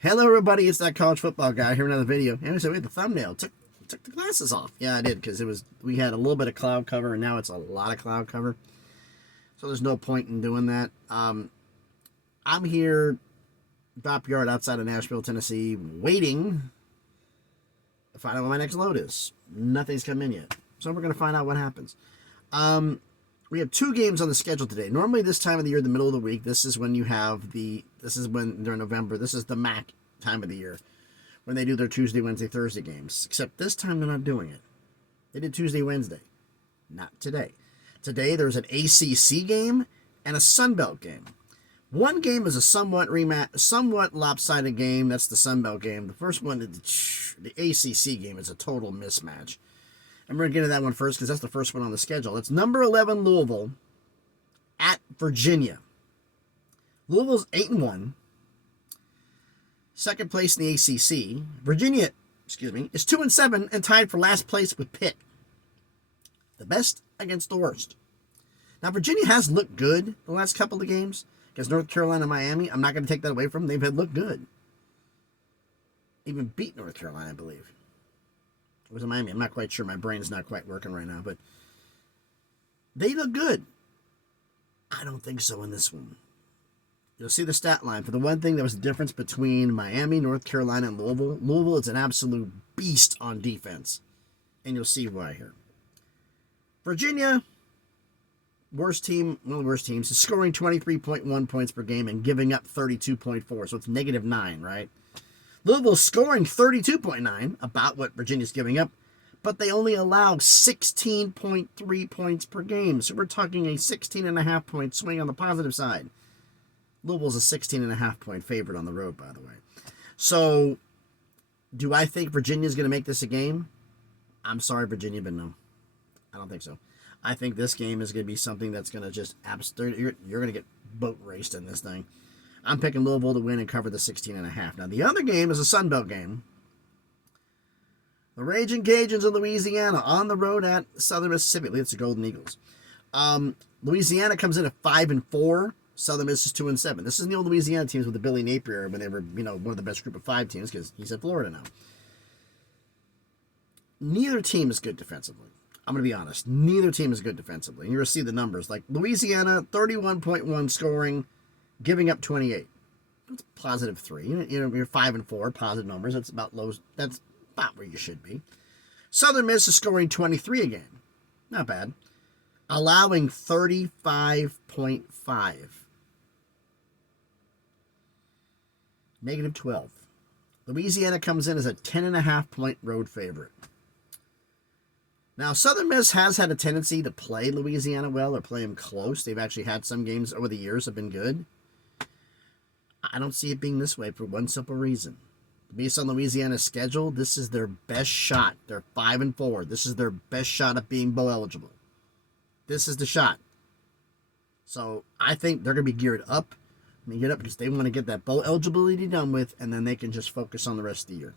Hello, everybody. It's that college football guy here. Another video. And I said, wait, the thumbnail took the glasses off. Yeah, I did because we had a little bit of cloud cover, and now it's a lot of cloud cover. So there's no point in doing that. I'm here, drop yard outside of Nashville, Tennessee, waiting to find out what my next load is. Nothing's come in yet, so we're gonna find out what happens. We have two games on the schedule today. Normally, this time of the year, the middle of the week, this is when you have during November, this is the MAC time of the year, when they do their Tuesday, Wednesday, Thursday games. Except this time they're not doing it. They did Tuesday, Wednesday. Not today. Today, there's an ACC game and a Sun Belt game. One game is a somewhat lopsided game. That's the Sun Belt game. The first one, the ACC game, is a total mismatch. I'm going to get into that one first because that's the first one on the schedule. It's number 11 Louisville at Virginia. Louisville's 8-1. Second place in the ACC. Virginia, is 2-7 and tied for last place with Pitt. The best against the worst. Now, Virginia has looked good the last couple of games against North Carolina and Miami. I'm not going to take that away from them. They've looked good. Even beat North Carolina, I believe. It was in Miami. I'm not quite sure. My brain's not quite working right now, but they look good. I don't think so in this one. You'll see the stat line. For the one thing, there was a difference between Miami, North Carolina, and Louisville. Louisville is an absolute beast on defense, and you'll see why here. Virginia, worst team, one of the worst teams, is scoring 23.1 points per game and giving up 32.4, so it's -9, right? Louisville's scoring 32.9, about what Virginia's giving up, but they only allow 16.3 points per game. So we're talking a 16.5 point swing on the positive side. Louisville's a 16.5 point favorite on the road, by the way. So do I think Virginia's going to make this a game? I'm sorry, Virginia, but no. I don't think so. I think this game is going to be something that's going to just you're going to get boat raced in this thing. I'm picking Louisville to win and cover the 16.5. Now, the other game is a Sun Belt game. The Raging Cajuns of Louisiana on the road at Southern Mississippi. It's the Golden Eagles. Louisiana comes in at 5-4. Southern Miss is 2-7. This is the old Louisiana teams with the Billy Napier when they were, one of the best group of 5 teams because he's at Florida now. Neither team is good defensively. I'm going to be honest. Neither team is good defensively. And you're going to see the numbers. Like Louisiana, 31.1 scoring, giving up 28. That's +3. You're 5-4, positive numbers. That's about low. That's about where you should be. Southern Miss is scoring 23 a game. Not bad. Allowing 35.5. -12. Louisiana comes in as a 10.5 point road favorite. Now, Southern Miss has had a tendency to play Louisiana well or play them close. They've actually had some games over the years that have been good. I don't see it being this way for one simple reason. Based on Louisiana's schedule, this is their best shot. They're 5-4. This is their best shot at being bowl eligible. This is the shot. So I think they're going to be geared up. Get up because they want to get that bowl eligibility done with, and then they can just focus on the rest of the year.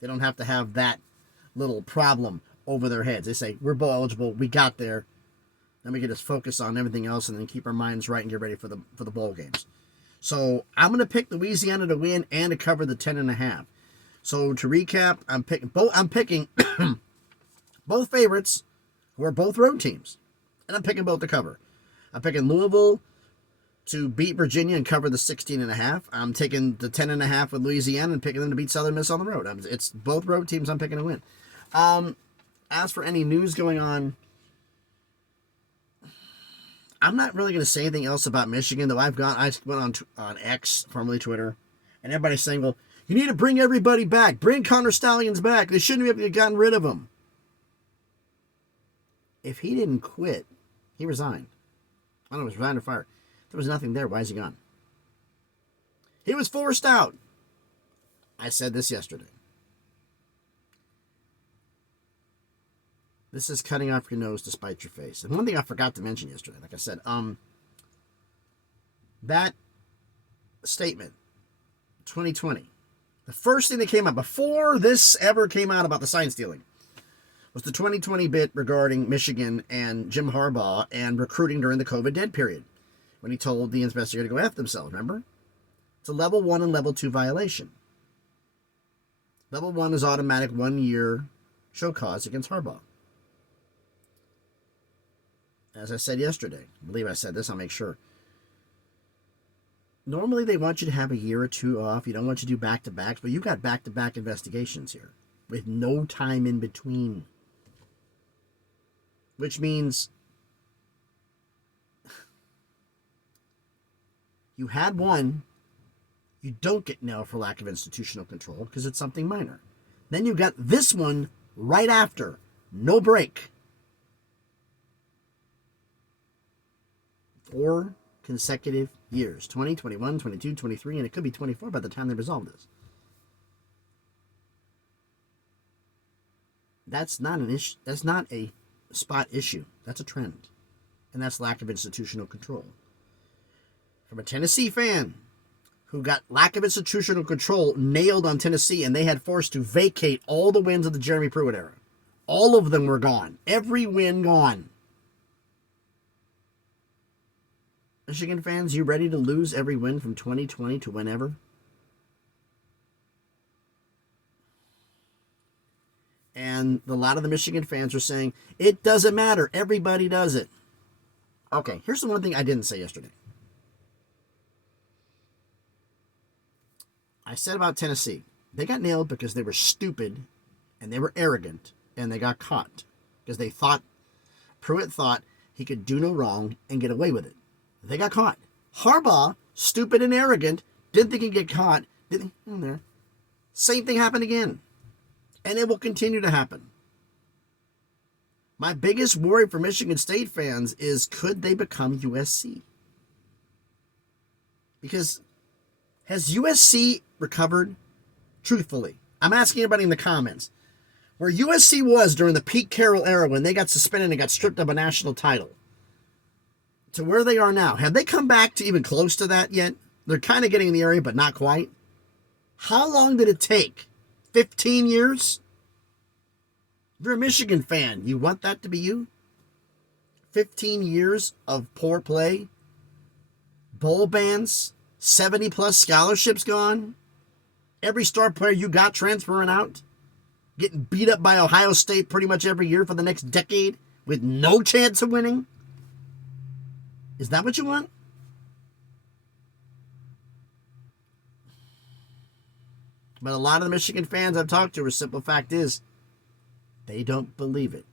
They don't have to have that little problem over their heads. They say, we're bowl eligible. We got there. Then we can just focus on everything else and then keep our minds right and get ready for the bowl games. So I'm going to pick Louisiana to win and to cover the 10.5. So to recap, I'm picking both favorites who are both road teams. And I'm picking both to cover. I'm picking Louisville to beat Virginia and cover the 16.5. I'm taking the 10.5 with Louisiana and picking them to beat Southern Miss on the road. It's both road teams I'm picking to win. As for any news going on, I'm not really going to say anything else about Michigan, though I went on X, formerly Twitter, and everybody's saying, well, you need to bring everybody back. Bring Connor Stallions back. They shouldn't have gotten rid of him. If he didn't quit, he resigned. I don't know if he was resigned or fired. There was nothing there. Why is he gone? He was forced out. I said this yesterday. This is cutting off your nose to spite your face. And one thing I forgot to mention yesterday, like I said, that statement, 2020, the first thing that came out before this ever came out about the sign stealing was the 2020 bit regarding Michigan and Jim Harbaugh and recruiting during the COVID dead period when he told the investigator to go F themselves, remember? It's a level 1 and level 2 violation. Level 1 is automatic 1 year show cause against Harbaugh. As I said yesterday, I believe I said this, I'll make sure. Normally they want you to have a year or two off. You don't want you to do back-to-backs, but you've got back-to-back investigations here with no time in between. Which means you had one, you don't get nailed for lack of institutional control because it's something minor. Then you got this one right after, no break. 4 consecutive years, 20, 21, 22, 23, and it could be 24 by the time they resolve this. That's not an issue. That's not a spot issue. That's a trend. And that's lack of institutional control. From a Tennessee fan who got lack of institutional control nailed on Tennessee, and they had forced to vacate all the wins of the Jeremy Pruitt era. All of them were gone. Every win gone. Michigan fans, you ready to lose every win from 2020 to whenever? And a lot of the Michigan fans are saying, it doesn't matter. Everybody does it. Okay, here's the one thing I didn't say yesterday. I said about Tennessee, they got nailed because they were stupid and they were arrogant and they got caught because they thought, Pruitt thought he could do no wrong and get away with it. They got caught. Harbaugh, stupid and arrogant, didn't think he'd get caught. Didn't there? Same thing happened again. And it will continue to happen. My biggest worry for Michigan State fans is, could they become USC? Because has USC recovered? Truthfully, I'm asking everybody in the comments. Where USC was during the Pete Carroll era when they got suspended and got stripped of a national title, to where they are now, have they come back to even close to that yet? They're kind of getting in the area, but not quite. How long did it take? 15 years? If you're a Michigan fan, you want that to be you? 15 years of poor play? Bowl bans? 70-plus scholarships gone? Every star player you got transferring out? Getting beat up by Ohio State pretty much every year for the next decade with no chance of winning? Is that what you want? But a lot of the Michigan fans I've talked to, a simple fact is, they don't believe it.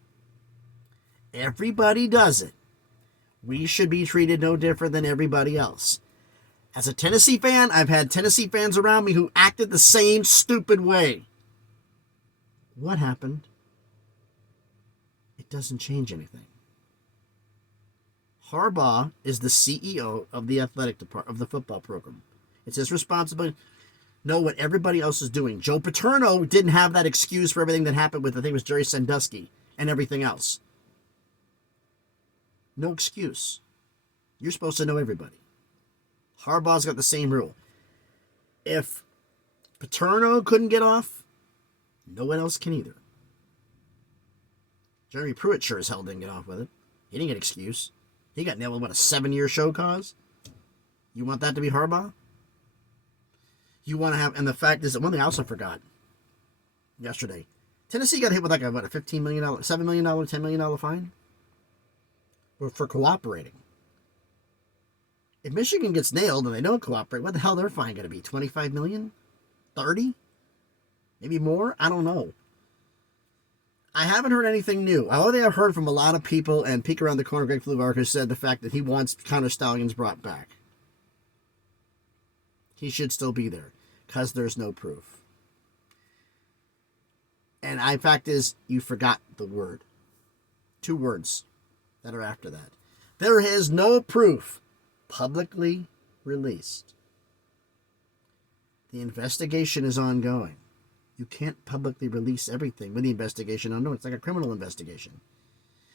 Everybody does it. We should be treated no different than everybody else. As a Tennessee fan, I've had Tennessee fans around me who acted the same stupid way. What happened? It doesn't change anything. Harbaugh is the CEO of the athletic department, of the football program. It's his responsibility to know what everybody else is doing. Joe Paterno didn't have that excuse for everything that happened with, I think it was Jerry Sandusky and everything else. No excuse. You're supposed to know everybody. Harbaugh's got the same rule. If Paterno couldn't get off, no one else can either. Jeremy Pruitt sure as hell didn't get off with it. He didn't get an excuse. He got nailed with, what, a 7-year show cause? You want that to be Harbaugh? You want to have, and the fact is that one thing I also forgot yesterday, Tennessee got hit with like a $15 million, $7 million, $10 million fine for cooperating. If Michigan gets nailed and they don't cooperate, what the hell their fine going to be? $25 million? 30? Maybe more? I don't know. I haven't heard anything new. The only thing I've heard from a lot of people, and peek around the corner, Greg Fluvark has said the fact that he wants Connor Stallions brought back. He should still be there, because there's no proof. And the fact is, you forgot the word. 2 words that are after that. There is no proof publicly released. The investigation is ongoing. You can't publicly release everything with the investigation ongoing. It's like a criminal investigation.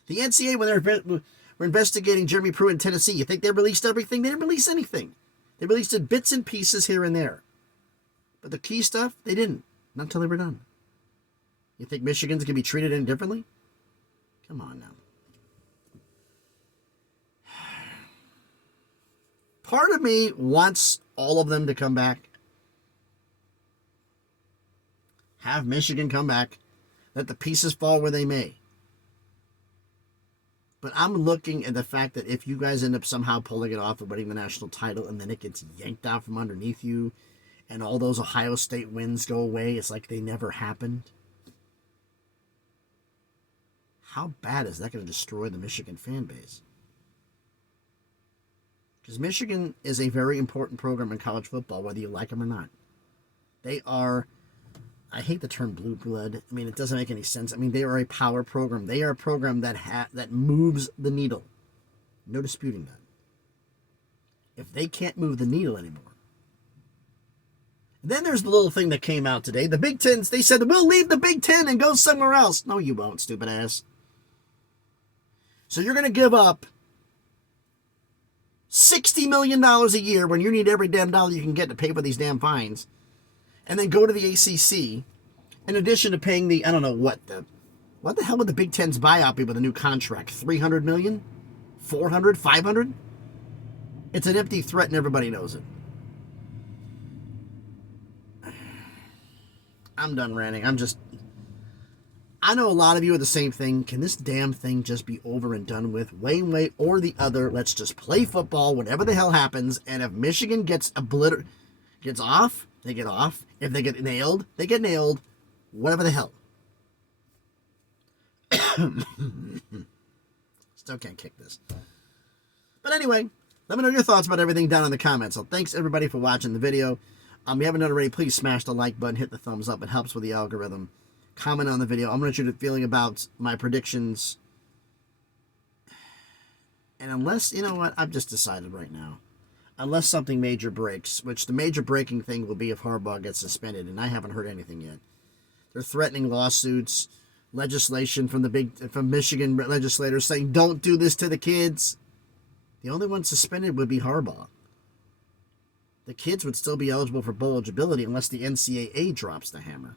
The NCAA, when they were investigating Jeremy Pruitt in Tennessee, you think they released everything? They didn't release anything. They released it bits and pieces here and there. But the key stuff, they didn't. Not until they were done. You think Michigan's going to be treated any differently? Come on now. Part of me wants all of them to come back. Have Michigan come back. Let the pieces fall where they may. But I'm looking at the fact that if you guys end up somehow pulling it off and winning the national title and then it gets yanked out from underneath you and all those Ohio State wins go away, it's like they never happened. How bad is that going to destroy the Michigan fan base? Because Michigan is a very important program in college football, whether you like them or not. They are, I hate the term blue blood. I mean, it doesn't make any sense. I mean, they are a power program. They are a program that moves the needle. No disputing that. If they can't move the needle anymore. Then there's the little thing that came out today. The Big Ten, they said, we'll leave the Big Ten and go somewhere else. No, you won't, stupid ass. So you're going to give up $60 million a year when you need every damn dollar you can get to pay for these damn fines, and then go to the ACC, in addition to paying the, I don't know what the hell would the Big Ten's buyout be with a new contract? $300 million? $400? $500? It's an empty threat and everybody knows it. I'm done ranting. I know a lot of you are the same thing. Can this damn thing just be over and done with? One way or the other, let's just play football, whatever the hell happens. And if Michigan gets off, they get off. If they get nailed, they get nailed. Whatever the hell. Still can't kick this. But anyway, let me know your thoughts about everything down in the comments. So thanks everybody for watching the video. If you haven't done already, please smash the like button, hit the thumbs up. It helps with the algorithm. Comment on the video. I'm going to shoot a feeling about my predictions. And unless, you know what, I've just decided right now. Unless something major breaks, which the major breaking thing will be if Harbaugh gets suspended, and I haven't heard anything yet. They're threatening lawsuits, legislation from Michigan legislators saying, don't do this to the kids. The only one suspended would be Harbaugh. The kids would still be eligible for bowl eligibility unless the NCAA drops the hammer.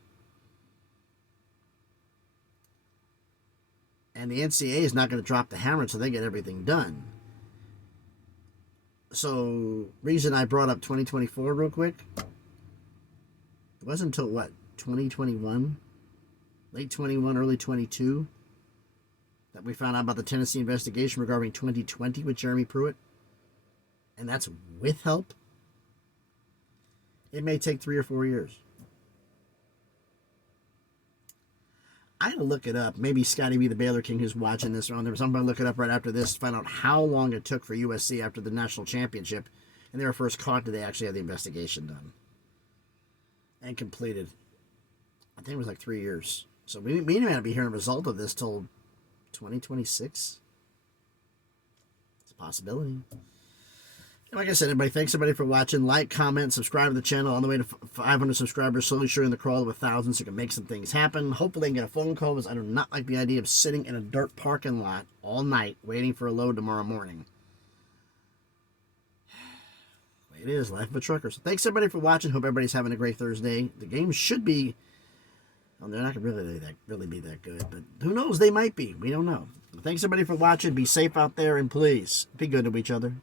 And the NCAA is not going to drop the hammer until they get everything done. So, reason I brought up 2024 real quick. It wasn't until, 2021? Late 21, early 22? That we found out about the Tennessee investigation regarding 2020 with Jeremy Pruitt. And that's with help. It may take 3 or 4 years. I had to look it up. Maybe Scotty B, the Baylor King, who's watching this or on there. Somebody look it up right after this to find out how long it took for USC after the national championship. And they were first caught. Did they actually have the investigation done and completed? I think it was like 3 years. So we may not be hearing a result of this till 2026. It's a possibility. Like I said, everybody, thanks everybody for watching. Like, comment, subscribe to the channel. On the way to 500 subscribers, slowly sure in the crawl of 1,000 so we can make some things happen. Hopefully I can get a phone call because I do not like the idea of sitting in a dirt parking lot all night waiting for a load tomorrow morning. It is life of a trucker. So thanks everybody for watching. Hope everybody's having a great Thursday. The game should be, well, they're not going to really be that good, but who knows? They might be. We don't know. Thanks everybody for watching. Be safe out there and please be good to each other.